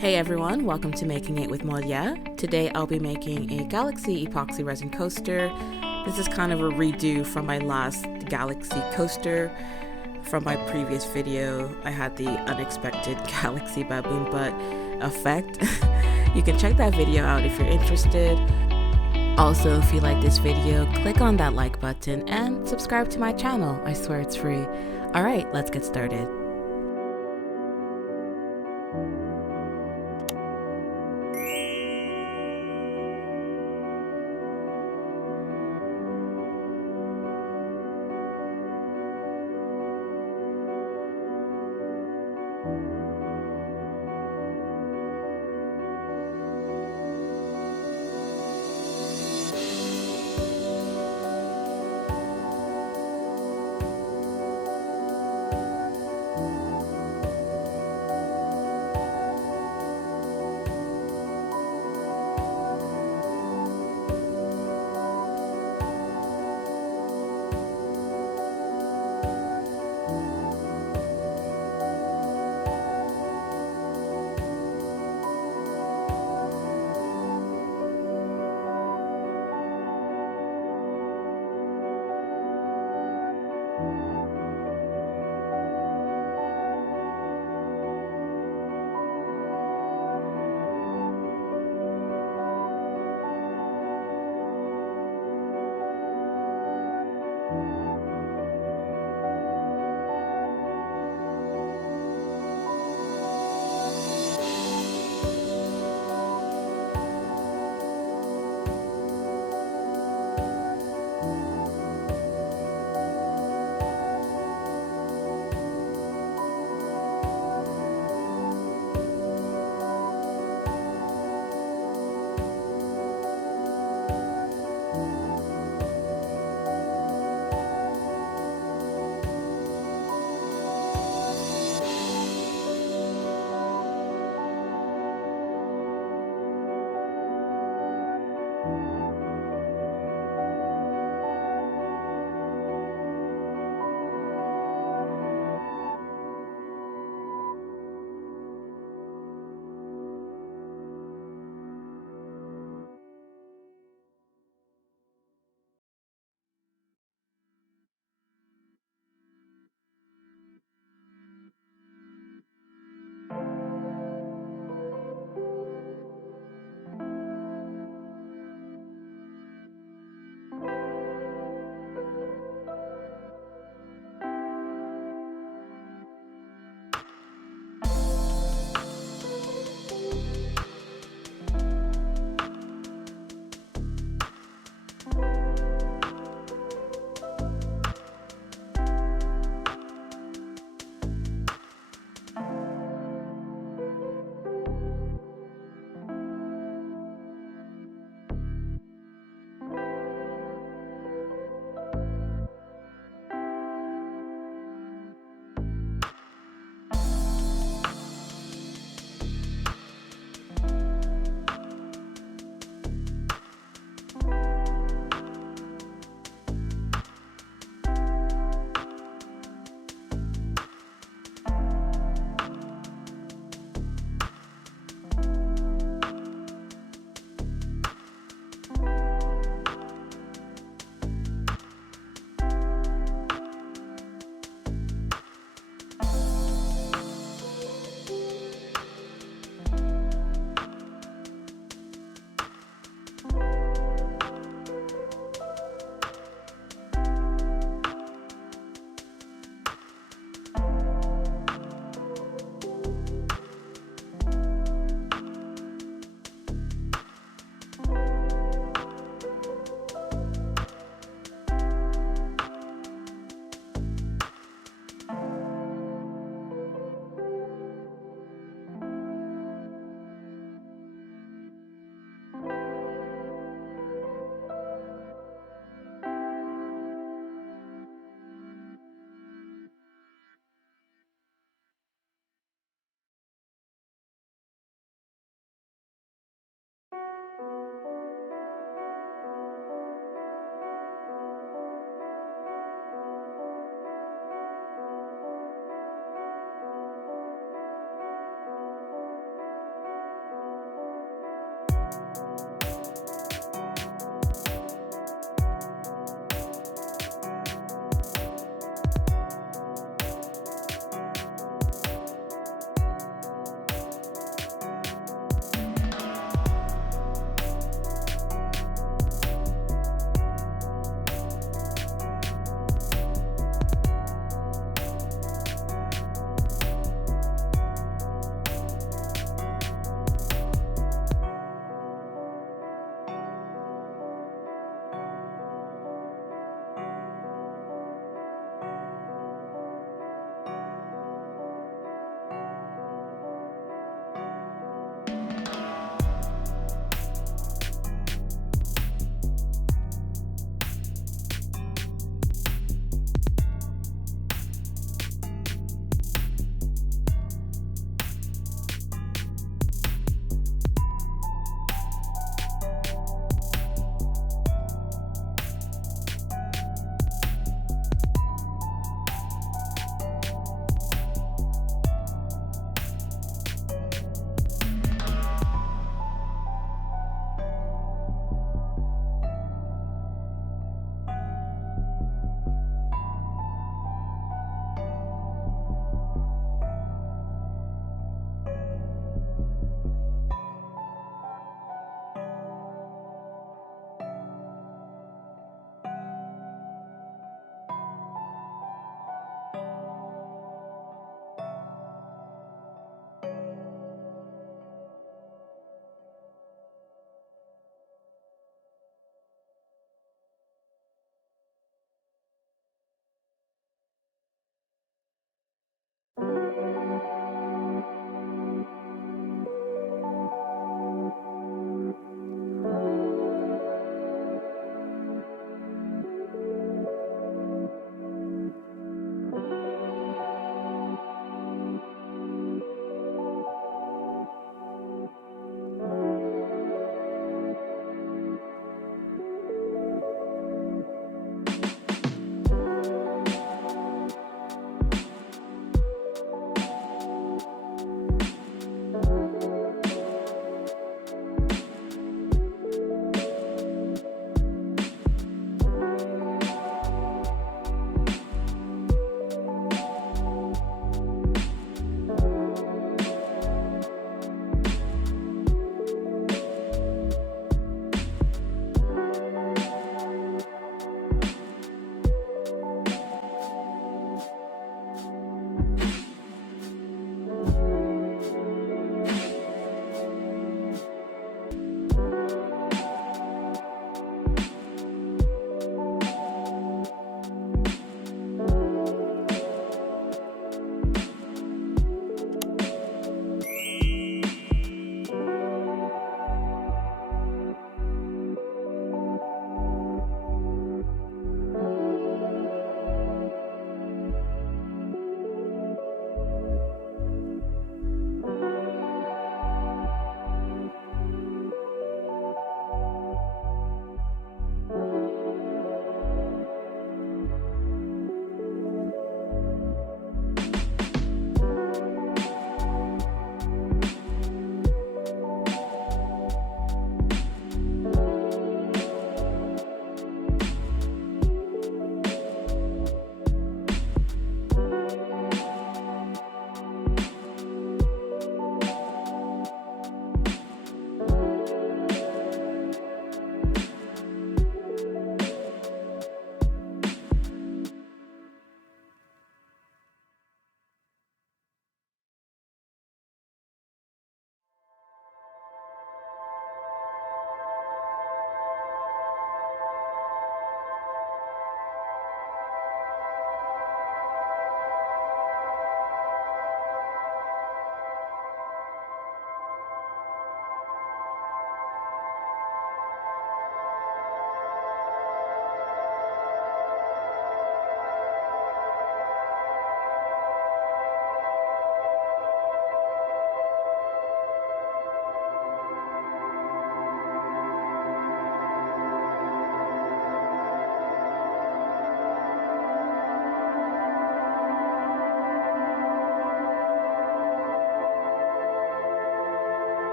Hey everyone, welcome to Making It with Molia. Today I'll be making a Galaxy Epoxy Resin coaster. This is kind of a redo from my last Galaxy coaster. From my previous video, I had the unexpected Galaxy baboon butt effect. You can check that video out if you're interested. Also, if you like this video, click on that like button and subscribe to my channel. I swear it's free. Alright, let's get started.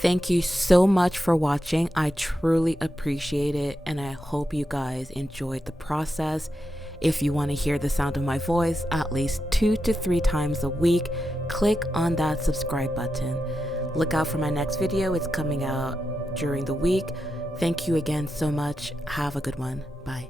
Thank you so much for watching. I truly appreciate it, and I hope you guys enjoyed the process. If you want to hear the sound of my voice at least 2 to 3 times a week, click on that subscribe button. Look out for my next video. It's coming out during the week. Thank you again so much. Have a good one. Bye.